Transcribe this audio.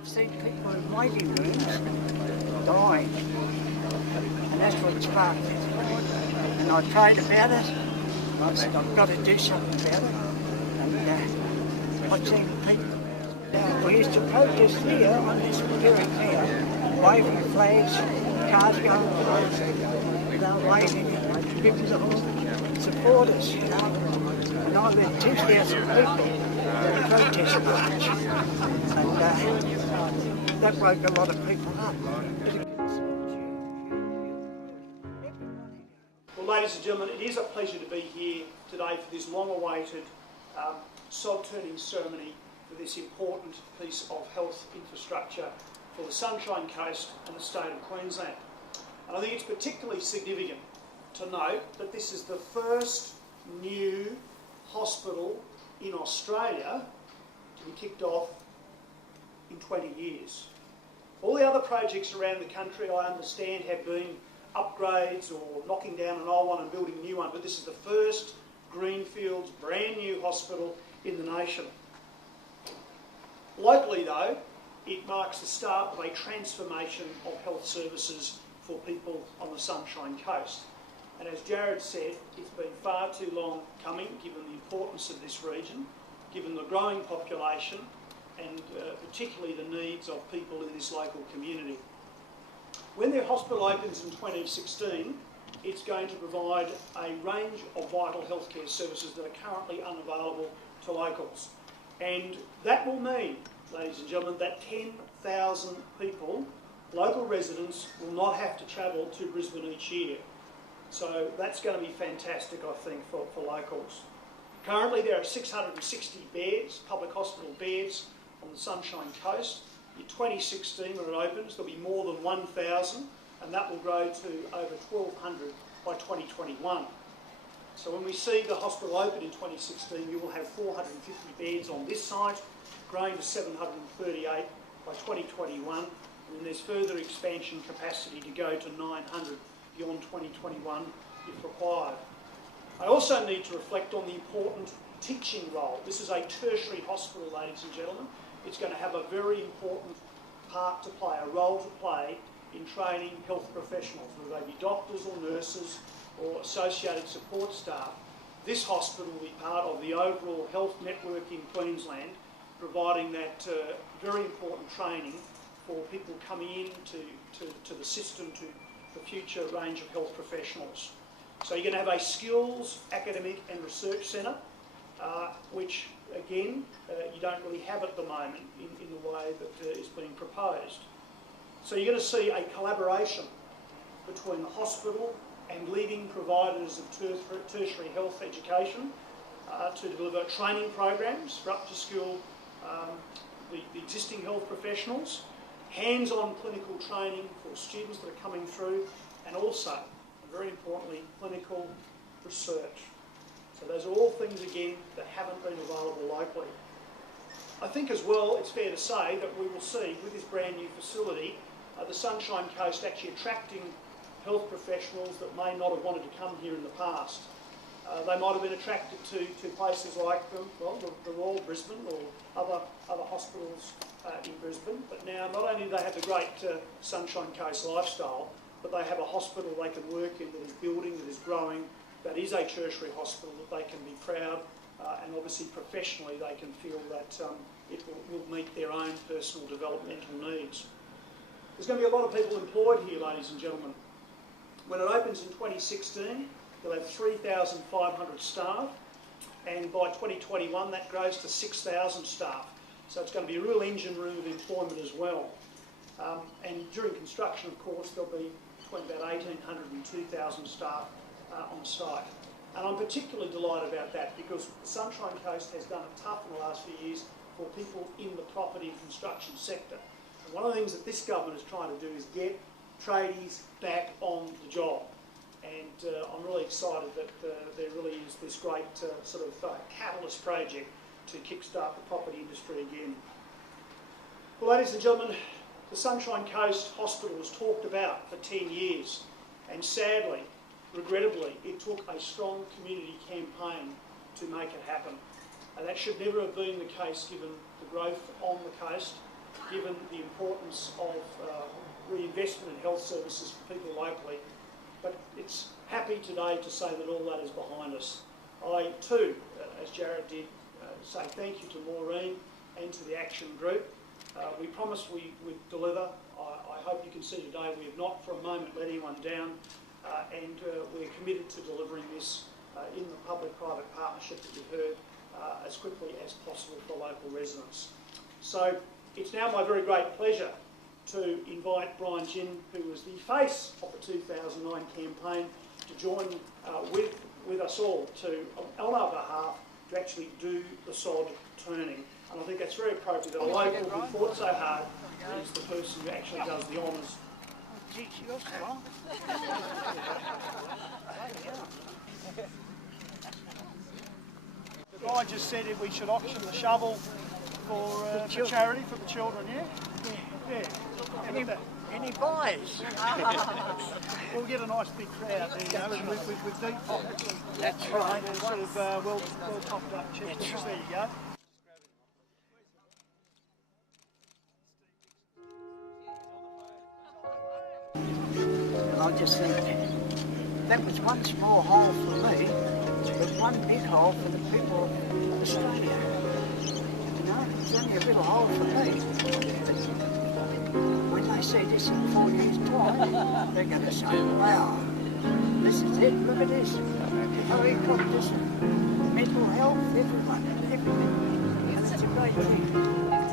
I've seen people in waiting rooms dying, and that's what sparked it. And I prayed about it. I said, I've got to do something about it. And I've seen people. We used to protest here on this clearing here, waving flags, cars going by. They were waving, people that support us, you know. And I led 2,000 people in the protest march. And that woke a lot of people up. Well, ladies and gentlemen, it is a pleasure to be here today for this long-awaited sod-turning ceremony for this important piece of health infrastructure for the Sunshine Coast and the state of Queensland. And I think it's particularly significant to note that this is the first new hospital in Australia to be kicked off in 20 years. All the other projects around the country, I understand, have been upgrades or knocking down an old one and building a new one, but this is the first greenfields, brand new hospital in the nation. Locally though, it marks the start of a transformation of health services for people on the Sunshine Coast. And as Jared said, it's been far too long coming, given the importance of this region, given the growing population, and particularly the needs of people in this local community. When their hospital opens in 2016, it's going to provide a range of vital healthcare services that are currently unavailable to locals. And that will mean, ladies and gentlemen, that 10,000 people, local residents, will not have to travel to Brisbane each year. So that's going to be fantastic, I think, for locals. Currently there are 660 beds, public hospital beds, on the Sunshine Coast. In 2016, when it opens, there'll be more than 1,000, and that will grow to over 1,200 by 2021. So when we see the hospital open in 2016, you will have 450 beds on this site, growing to 738 by 2021, and then there's further expansion capacity to go to 900 beyond 2021 if required. I also need to reflect on the important teaching role. This is a tertiary hospital, ladies and gentlemen. It's going to have a very important part to play, a role to play in training health professionals, whether they be doctors or nurses or associated support staff. This hospital will be part of the overall health network in Queensland, providing that very important training for people coming into the system, to the future range of health professionals. So you're going to have a skills, academic and research centre, which again, you don't really have at the moment in the way that is being proposed. So you're going to see a collaboration between the hospital and leading providers of tertiary health education to deliver training programs for up to skill the existing health professionals, hands-on clinical training for students that are coming through, and also, and very importantly, clinical research. So those are all things, again, that haven't been available locally. I think as well, it's fair to say that we will see, with this brand new facility, the Sunshine Coast actually attracting health professionals that may not have wanted to come here in the past. They might have been attracted to places like the Royal Brisbane or other hospitals in Brisbane, but now not only do they have the great Sunshine Coast lifestyle, but they have a hospital they can work in that is building, that is growing, that is a tertiary hospital that they can be proud, and obviously professionally they can feel that it will meet their own personal developmental needs. There's going to be a lot of people employed here, ladies and gentlemen. When it opens in 2016, you'll have 3,500 staff, and by 2021 that grows to 6,000 staff. So it's going to be a real engine room of employment as well. And during construction, of course, there'll be between about 1,800 and 2,000 staff on site. And I'm particularly delighted about that because the Sunshine Coast has done it tough in the last few years for people in the property and construction sector. And one of the things that this government is trying to do is get tradies back on the job. And I'm really excited that there really is this great catalyst project to kickstart the property industry again. Well, ladies and gentlemen, the Sunshine Coast Hospital was talked about for 10 years, and sadly, regrettably, it took a strong community campaign to make it happen. And that should never have been the case given the growth on the coast given the importance of reinvestment in health services for people locally. But it's happy today to say that all that is behind us. I too, as Jared did, say thank you to Maureen and to the Action Group. We promised we would deliver. I hope you can see today we have not for a moment let anyone down, and we're committed to delivering this in the public-private partnership that you heard as quickly as possible for local residents. So it's now my very great pleasure to invite Brian Ginn, who was the face of the 2009 campaign, to join with us all on our behalf to actually do the sod turning. And I think that's very appropriate that a local who fought so hard is the person who actually does the honours. The guy just said if we should auction the shovel for charity for the children, yeah? Yeah. Any buys? We'll get a nice big crowd there, you know, with deep pockets. That's right. And sort of well topped up checkbooks. There you go. I just think that was one small hole for me, but one big hole for the people of Australia. You know, it's only a little hole for me. When they see this in 4 years' time, they're going to say, wow, this is it, look at this. How he got this, mental health, everything. And it's a great thing.